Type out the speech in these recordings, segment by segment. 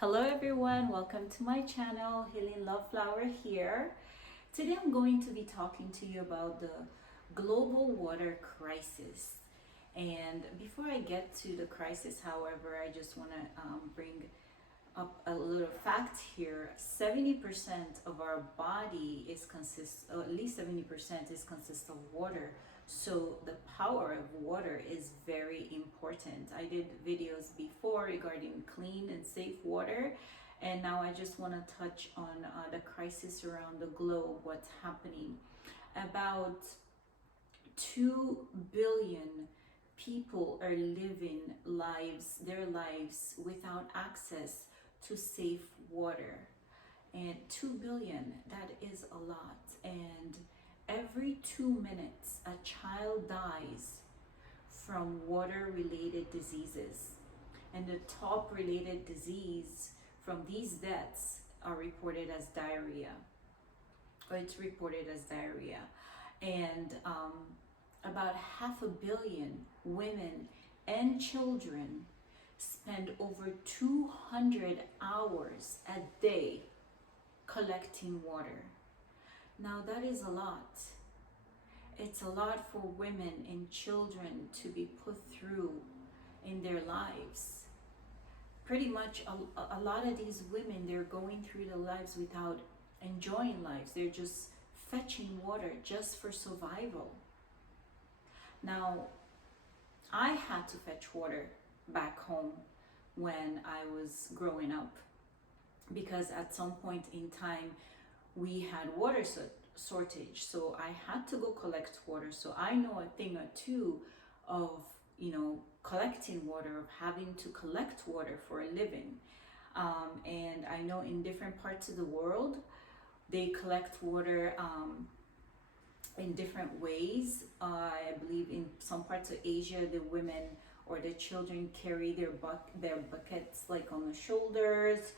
Hello everyone, welcome to my channel. Healing Love Flower here. Today I'm going to be talking to you about the global water crisis. And before I get to the crisis, however, I just want to bring up a little fact here. 70% of our body at least 70% is consist of water. So the power of water is very important. I did videos before regarding clean and safe water, and now I just want to touch on the crisis around the globe, what's happening. About 2 billion people are living their lives without access to safe water. And 2 billion, that is a lot. And every 2 minutes, a child dies from water related diseases. And the top related disease from these deaths are reported as diarrhea, or it's reported as diarrhea. And about 500 million women and children spend over 200 hours a day collecting water. Now that is a lot. It's a lot for women and children to be put through in their lives. Pretty much a lot of these women, they're going through their lives without enjoying lives. They're just fetching water just for survival. Now, I had to fetch water back home when I was growing up, because at some point in time we had water shortage, so I had to go collect water. So I know a thing or two of collecting water, of having to collect water for a living. And I know in different parts of the world they collect water in different ways. I believe in some parts of Asia, the women or the children carry their buckets like on the shoulders.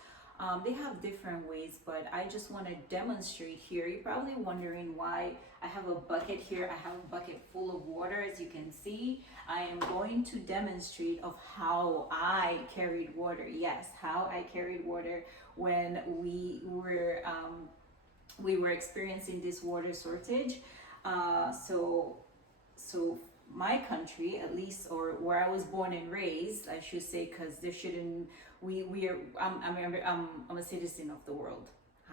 They have different ways, but I just want to demonstrate here. You're probably wondering why I have a bucket here. I have a bucket full of water. As you can see, I am going to demonstrate of how I carried water. Yes, how I carried water when we were experiencing this water shortage. So my country, at least, or where I was born and raised, I should say, because there shouldn't I'm a citizen of the world.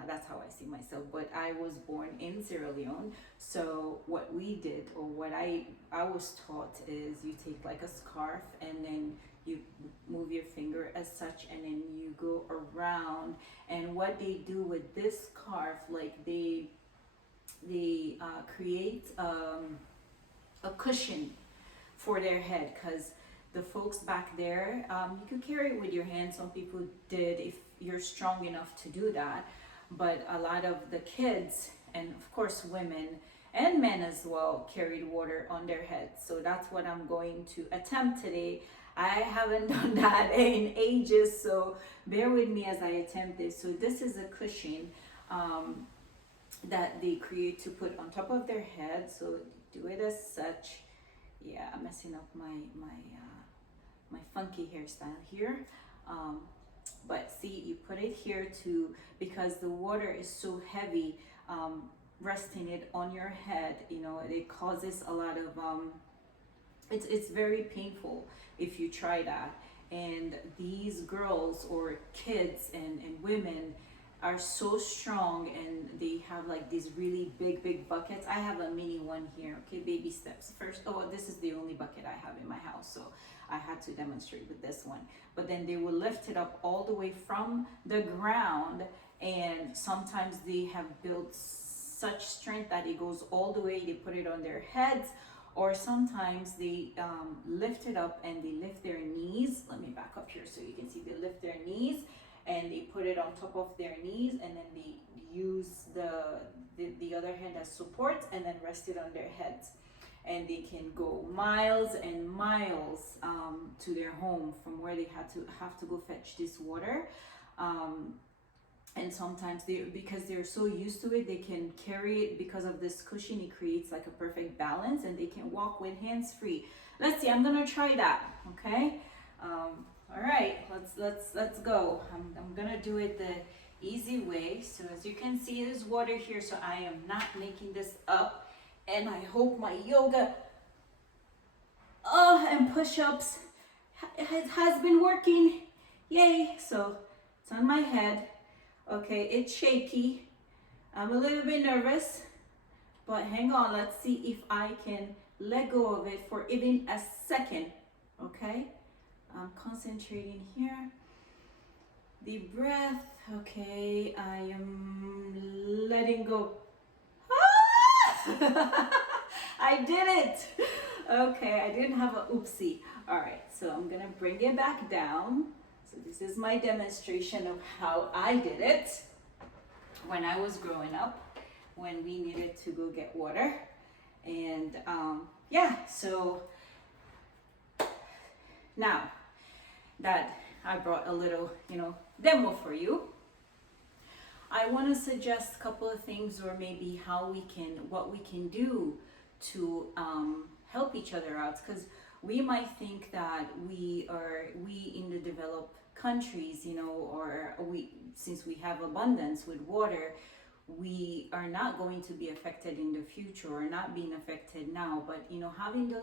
That's how I see myself. But I was born in Sierra Leone. So what we did, or what I was taught, is you take like a scarf and then you move your finger as such, and then you go around. And what they do with this scarf, like they create a cushion for their head, because the folks back there, you could carry it with your hand. Some people did, if you're strong enough to do that. But a lot of the kids, and of course women and men as well, carried water on their heads. So that's what I'm going to attempt today. I haven't done that in ages, so bear with me as I attempt this. So this is a cushion that they create to put on top of their head. So do it as such. Yeah, I'm messing up my funky hairstyle here. But see, you put it here because the water is so heavy, resting it on your head, it causes a lot of, it's very painful if you try that. And these girls or kids and women are so strong, and they have like these really big buckets. I have a mini one here. Okay, baby steps first. Oh, this is the only bucket I have in my house, so I had to demonstrate with this one. But then they will lift it up all the way from the ground, and sometimes they have built such strength that it goes all the way. They put it on their heads, or sometimes they lift it up and they lift their knees. Let me back up here so you can see. They lift their knees and they put it on top of their knees, and then they use the other hand as support, and then rest it on their heads. And they can go miles and miles to their home from where they have to go fetch this water. And sometimes because they're so used to it, they can carry it. Because of this cushion, it creates like a perfect balance, and they can walk with hands free. Let's see, I'm gonna try that, okay? All right, let's go. I'm gonna do it the easy way. So as you can see, there's water here, so I am not making this up. And I hope my yoga and push-ups has been working. Yay! So it's on my head. Okay, it's shaky. I'm a little bit nervous, but hang on. Let's see if I can let go of it for even a second. Okay, I'm concentrating here. Deep breath. Okay, I am letting go. Ah! I did it. Okay, I didn't have a oopsie. All right, so I'm gonna bring it back down. So this is my demonstration of how I did it when I was growing up, when we needed to go get water. And yeah, so now that I brought a little, demo for you, I want to suggest a couple of things, or maybe what we can do to help each other out, because we might think that we in the developed countries, or since we have abundance with water, we are not going to be affected in the future, or not being affected now. But having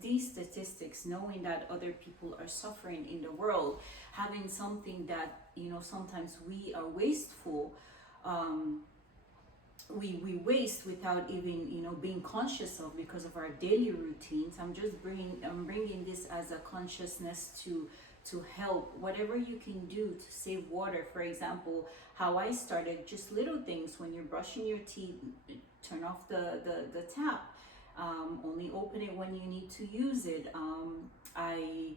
these statistics, knowing that other people are suffering in the world, having something that sometimes we are wasteful, we waste without even being conscious of, because of our daily routines. I'm bringing this as a consciousness to help, whatever you can do to save water. For example, how I started, just little things. When you're brushing your teeth, turn off the tap, only open it when you need to use it. I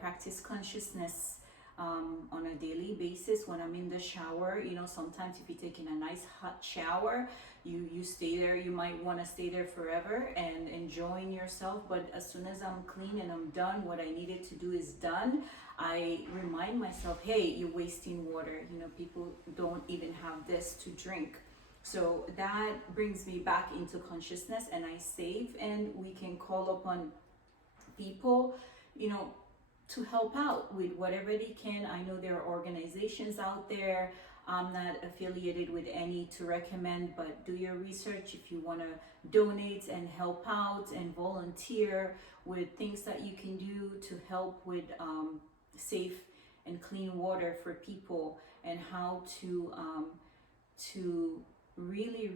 practice consciousness on a daily basis when I'm in the shower. Sometimes if you're taking a nice hot shower, you stay there. You might want to stay there forever and enjoying yourself, but as soon as I'm clean and I'm done, what I needed to do is done. I remind myself, hey, you're wasting water. People don't even have this to drink. So that brings me back into consciousness, and I save, and we can call upon people, to help out with whatever they can. I know there are organizations out there. I'm not affiliated with any to recommend, but do your research if you want to donate and help out and volunteer with things that you can do to help with safe and clean water for people, and how to really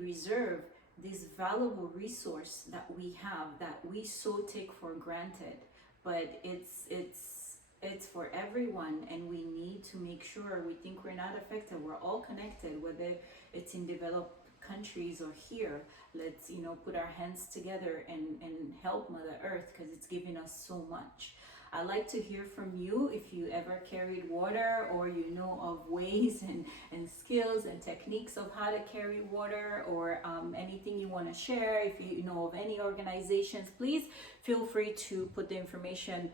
reserve this valuable resource that we have, that we so take for granted. But it's for everyone, and we need to make sure we think we're not affected. We're all connected, whether it's in developed countries or here. Let's put our hands together and help Mother Earth, because it's giving us so much. I'd like to hear from you if you ever carried water, or of ways and skills and techniques of how to carry water, or anything you want to share. If you know of any organizations, please feel free to put the information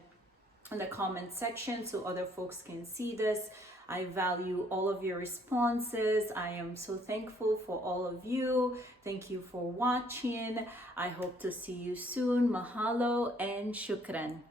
in the comment section so other folks can see this. I value all of your responses. I am so thankful for all of you. Thank you for watching. I hope to see you soon. Mahalo and shukran.